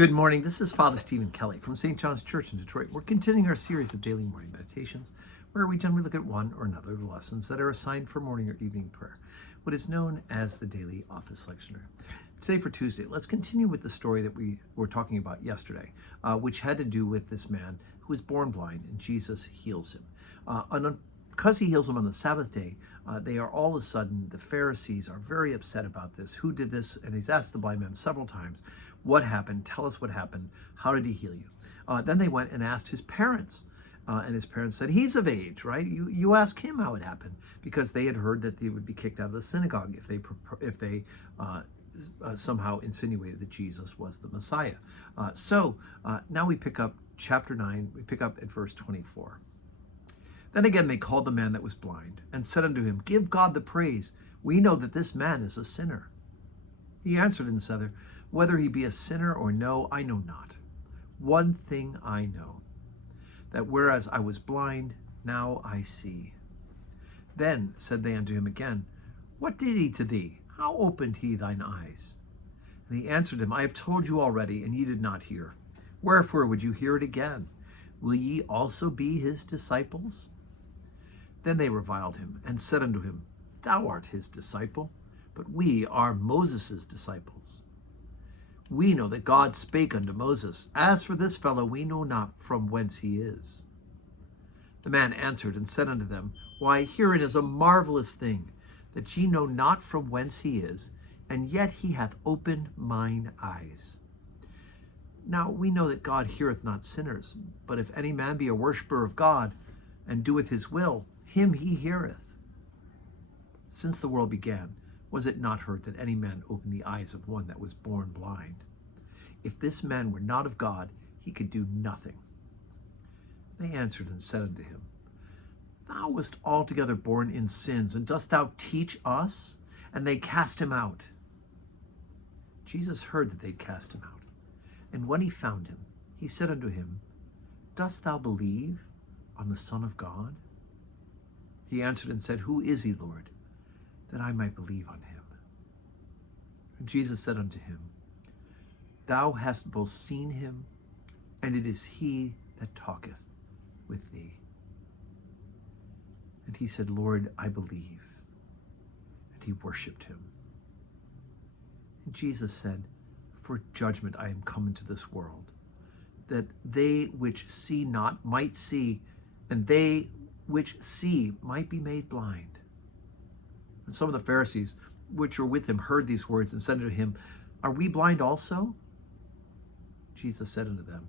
Good morning. This is Father Stephen Kelly from St. John's Church in Detroit. We're continuing our series of daily morning meditations where we generally look at one or another of the lessons that are assigned for morning or evening prayer, what is known as the daily office lectionary. Today for Tuesday, let's continue with the story that we were talking about yesterday, which had to do with this man who was born blind and Jesus heals him. Because he heals him on the Sabbath day, they are all of a sudden, the Pharisees are very upset about this. Who did this? And he's asked the blind man several times, what happened? Tell us what happened. How did he heal you? Then they went and asked his parents. And his parents said, he's of age, right? You ask him how it happened, because they had heard that they would be kicked out of the synagogue if they somehow insinuated that Jesus was the Messiah. So now we pick up chapter 9. We pick up at verse 24. Then again they called the man that was blind, and said unto him, Give God the praise. We know that this man is a sinner. He answered and said, Whether he be a sinner or no, I know not. One thing I know, that whereas I was blind, now I see. Then said they unto him again, What did he to thee? How opened he thine eyes? And he answered them, I have told you already, and ye did not hear. Wherefore would you hear it again? Will ye also be his disciples? Then they reviled him, and said unto him, Thou art his disciple, but we are Moses' disciples. We know that God spake unto Moses. As for this fellow, we know not from whence he is. The man answered and said unto them, Why, herein is a marvelous thing, that ye know not from whence he is, and yet he hath opened mine eyes. Now we know that God heareth not sinners, but if any man be a worshipper of God, and doeth his will, him he heareth. Since the world began, was it not heard that any man opened the eyes of one that was born blind? If this man were not of God, he could do nothing. They answered and said unto him, Thou wast altogether born in sins, and dost thou teach us? And they cast him out. Jesus heard that they cast him out. And when he found him, he said unto him, Dost thou believe on the Son of God? He answered and said, Who is he, Lord, that I might believe on him? And Jesus said unto him, Thou hast both seen him, and it is he that talketh with thee. And he said, Lord, I believe. And he worshipped him. And Jesus said, For judgment I am come into this world, that they which see not might see, and they which see might be made blind. And some of the Pharisees which were with him heard these words, and said unto him, Are we blind also? Jesus said unto them,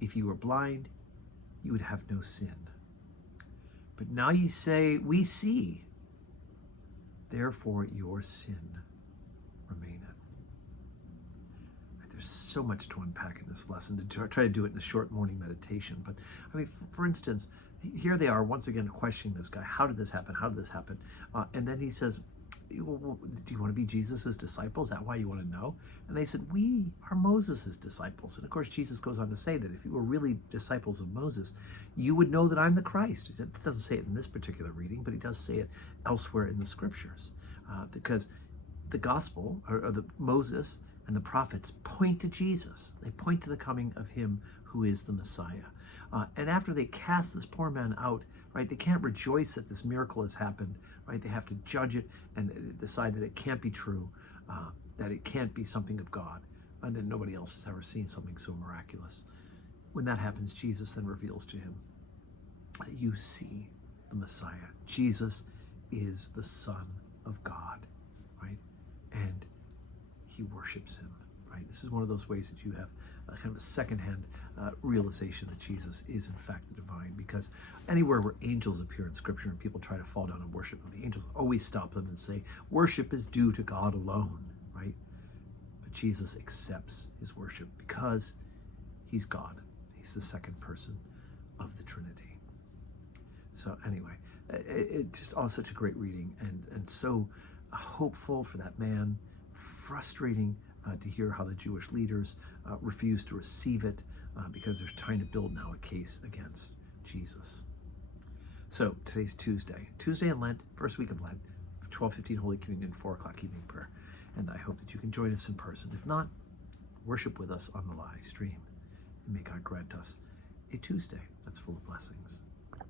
If ye were blind, ye would have no sin. But now ye say, We see. Therefore your sin remaineth. There's so much to unpack in this lesson, to try to do it in a short morning meditation. But I mean, for instance, here they are once again questioning this guy. How did this happen? How did this happen? And then he says, well, do you want to be Jesus' disciples? Is that why you want to know? And they said, we are Moses' disciples. And of course, Jesus goes on to say that if you were really disciples of Moses, you would know that I'm the Christ. It doesn't say it in this particular reading, but he does say it elsewhere in the scriptures. Because the gospel, or the Moses and the prophets, point to Jesus. They point to the coming of him who is the Messiah. And after they cast this poor man out, right, they can't rejoice that this miracle has happened, right? They have to judge it and decide that it can't be true, that it can't be something of God, and that nobody else has ever seen something so miraculous. When that happens, Jesus then reveals to him, you see the Messiah. Jesus is the Son of God, right? And he worships him, right? This is one of those ways that you have kind of a secondhand realization that Jesus is in fact the divine, because anywhere where angels appear in scripture and people try to fall down and worship them, the angels always stop them and say, worship is due to God alone, right? But Jesus accepts his worship because he's God. He's the second person of the Trinity. So anyway, it's just all such a great reading, and so hopeful for that man, frustrating to hear how the Jewish leaders refuse to receive it because they're trying to build now a case against Jesus. So today's Tuesday in Lent, first week of Lent, 12:15 Holy Communion, 4 o'clock evening prayer. And I hope that you can join us in person. If not, worship with us on the live stream. And may God grant us a Tuesday that's full of blessings.